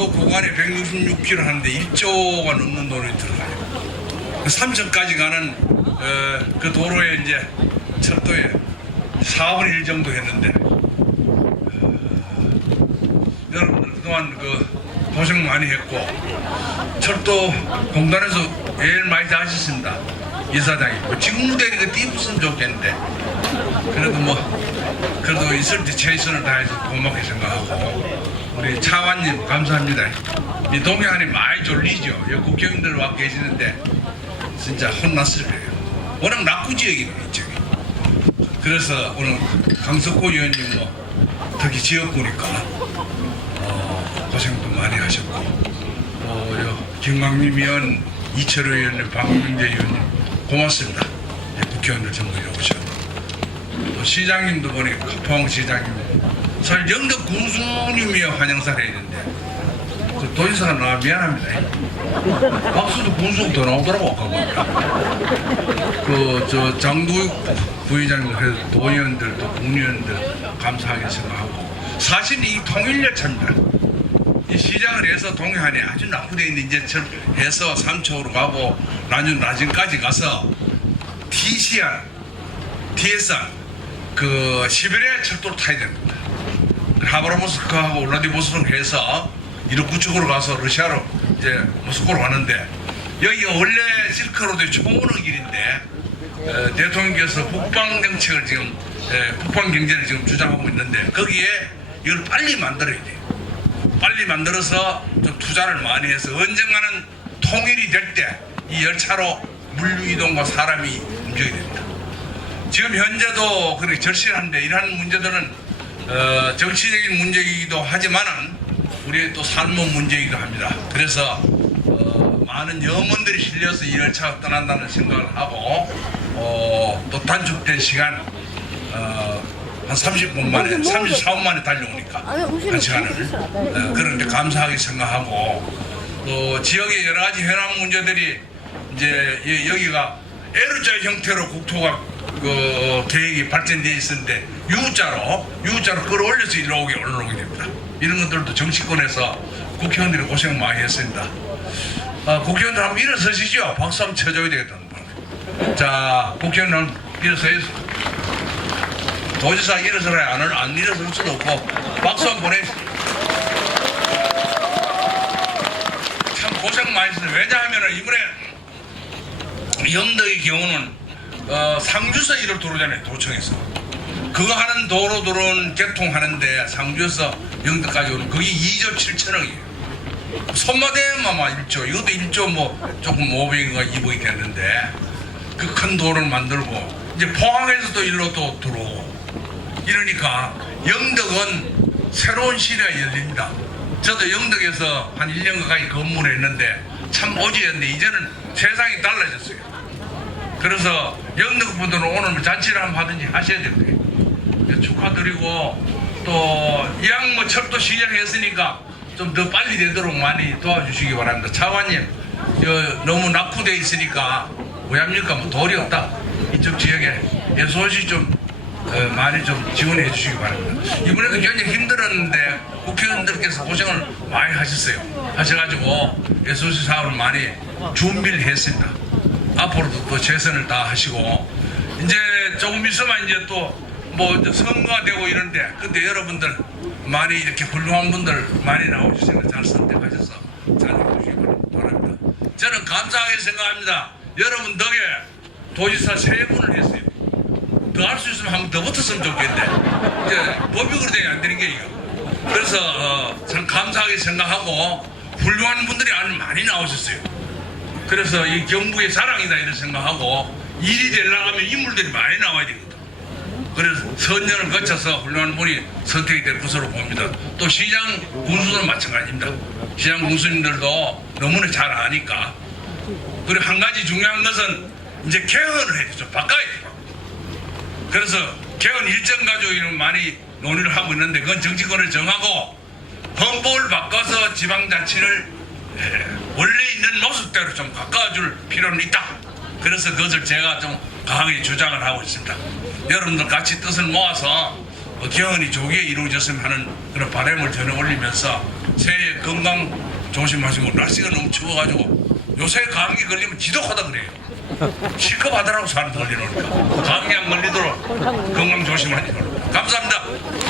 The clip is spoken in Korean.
요 구간에 166km 하는데 1조가 넘는 돈이 들어가요. 삼천까지 가는 어, 그 도로에 이제 철도에 4분의 1 정도 했는데 어, 여러분들 그동안 그 고생 많이 했고 철도 공단에서 제일 많이 다 하셨습니다. 이사장이 뭐 지금 되니까 띄웠으면 좋겠는데 그래도 뭐 그래도 있을 때 최선을 다해서 고맙게 생각하고 우리 차관님 감사합니다. 이 동해안이 많이 졸리죠. 여기 국회의원들 와 계시는데 진짜 혼났을 거예요. 워낙 낙후 지역이네 이쪽이. 그래서 오늘 강석호 의원님 뭐 특히 지역구니까 어, 고생도 많이 하셨고 어, 요 김광림 의원, 이철호 의원님, 박명재 의원님 고맙습니다. 예, 국회의원들 전부 또 시장님도 보니까 포항 시장님 사실 영덕 군수님이 환영사를 했는데 그 도지사가 나 미안합니다. 박수도 군수가 더 나오더라고 아까 그저 부회장님 그래서 도의원들 또 국회의원들 감사하게 생각하고 사실 이 통일열차입니다. 이 시장을 해서 동해안에 아주 낙후되어 있는 저 해서 삼척으로 가고 나중 나중까지 가서 TCR, TSR 그 시베리아 철도를 타야 됩니다. 하바로모스크하고 울라디보스크를 해서 이렇게 구축으로 가서 러시아로 이제 모스크바로 가는데 여기가 원래 실크로드의 초원의 길인데 어, 대통령께서 북방 정책을 지금 에, 북방 경제를 지금 주장하고 있는데 거기에 이걸 빨리 만들어야 돼요. 빨리 만들어서 좀 투자를 많이 해서 언젠가는 통일이 될 때 이 열차로 물류 이동과 사람이 움직여야 됩니다. 지금 현재도 그렇게 절실한데 이러한 문제들은 어, 정치적인 문제이기도 하지만은 우리의 또 삶의 문제이기도 합니다. 그래서 어, 많은 염원들이 실려서 이 열차가 떠난다는 생각을 하고 어, 또 단축된 시간 어, 한 30분 만에 34분 만에 달려오니까 한 시간을 어, 그런데 감사하게 생각하고 또 지역의 여러 가지 현안 문제들이 이제 이- 여기가 L자 형태로 국토가 그 계획이 발전되어 있었는데 U자로 U자로 끌어올려서 일로 오게 올라오게 됩니다. 이런 것들도 정치권에서 국회의원들이 고생 많이 했습니다. 아, 국회의원들 한번 일어서시죠. 박수 한번 쳐줘야 되겠다. 자, 국회의원 한번 일어서요. 도지사 일어서라 안, 안 일어설 수도 없고 박수 한번 보내주세요. 참 고생 했어요. 왜냐하면 이번에 영덕의 경우는 어, 상주에서 이를 들어오잖아요. 도청에서. 그거 하는 도로 들어온 개통하는데 상주에서 영덕까지 오는 그게 2조 7천억이에요. 손마대만 1조 이것도 1조 뭐 조금 500인가 200이 됐는데 그 큰 도로를 만들고 이제 포항에서도 일로 또 들어오고 이러니까 영덕은 새로운 시대가 열립니다. 저도 영덕에서 한 1년 가까이 근무를 했는데 참 어지였는데 이제는 세상이 달라졌어요. 그래서 영덕 분들은 오늘 뭐 잔치를 한번 하든지 하셔야 됩니다. 네, 축하드리고 또 이왕 뭐 철도 시작했으니까 좀 더 빨리 되도록 많이 도와주시기 바랍니다. 차관님, 여, 너무 낙후돼 있으니까 왜합니까? 뭐 돌이 없다. 이쪽 지역에 예소시 좀 어, 많이 좀 지원해 주시기 바랍니다. 이번에도 굉장히 힘들었는데 국회의원들께서 고생을 많이 하셨어요. 하셔가지고 예소시 사업을 많이 준비를 했습니다. 앞으로도 또 최선을 다하시고 이제 조금 있으면 이제 또 뭐 선거가 되고 이런데 근데 여러분들 많이 이렇게 훌륭한 분들 많이 나오시니까 잘 선택하셔서 잘 해주시기 바랍니다. 저는 감사하게 생각합니다. 여러분 덕에 도지사 세 분을 했어요. 더 할 수 있으면 한 번 더 붙었으면 좋겠는데 이제 법이 그러더니 안 되는 게 이거. 그래서 어, 참 감사하게 생각하고 훌륭한 분들이 많이 나오셨어요. 그래서 이 경북의 자랑이다 이런 생각하고 일이 되려면 인물들이 많이 나와야 됩니다. 그래서 선년을 거쳐서 훌륭한 분이 선택이 될 것으로 봅니다. 또 시장 군수도 마찬가지입니다. 시장 군수님들도 너무나 잘 아니까. 그리고 한 가지 중요한 것은 이제 개헌을 해야 되죠. 바꿔야 돼요. 그래서 개헌 일정 가지고 이런 많이 논의를 하고 있는데 그건 정치권을 정하고 헌법을 바꿔서 지방자치를 예, 원래 있는 모습대로 좀 바꿔줄 필요는 있다. 그래서 그것을 제가 좀 강하게 주장을 하고 있습니다. 여러분들 같이 뜻을 모아서 어, 개헌이 조기에 이루어졌으면 하는 그런 바람을 전해 올리면서 새해 건강 조심하시고 날씨가 너무 추워가지고 요새 감기 걸리면 지독하다 그래요. 실컷 하더라고 사람 걸리니까 감기 안 걸리도록 건강 조심하시고 감사합니다.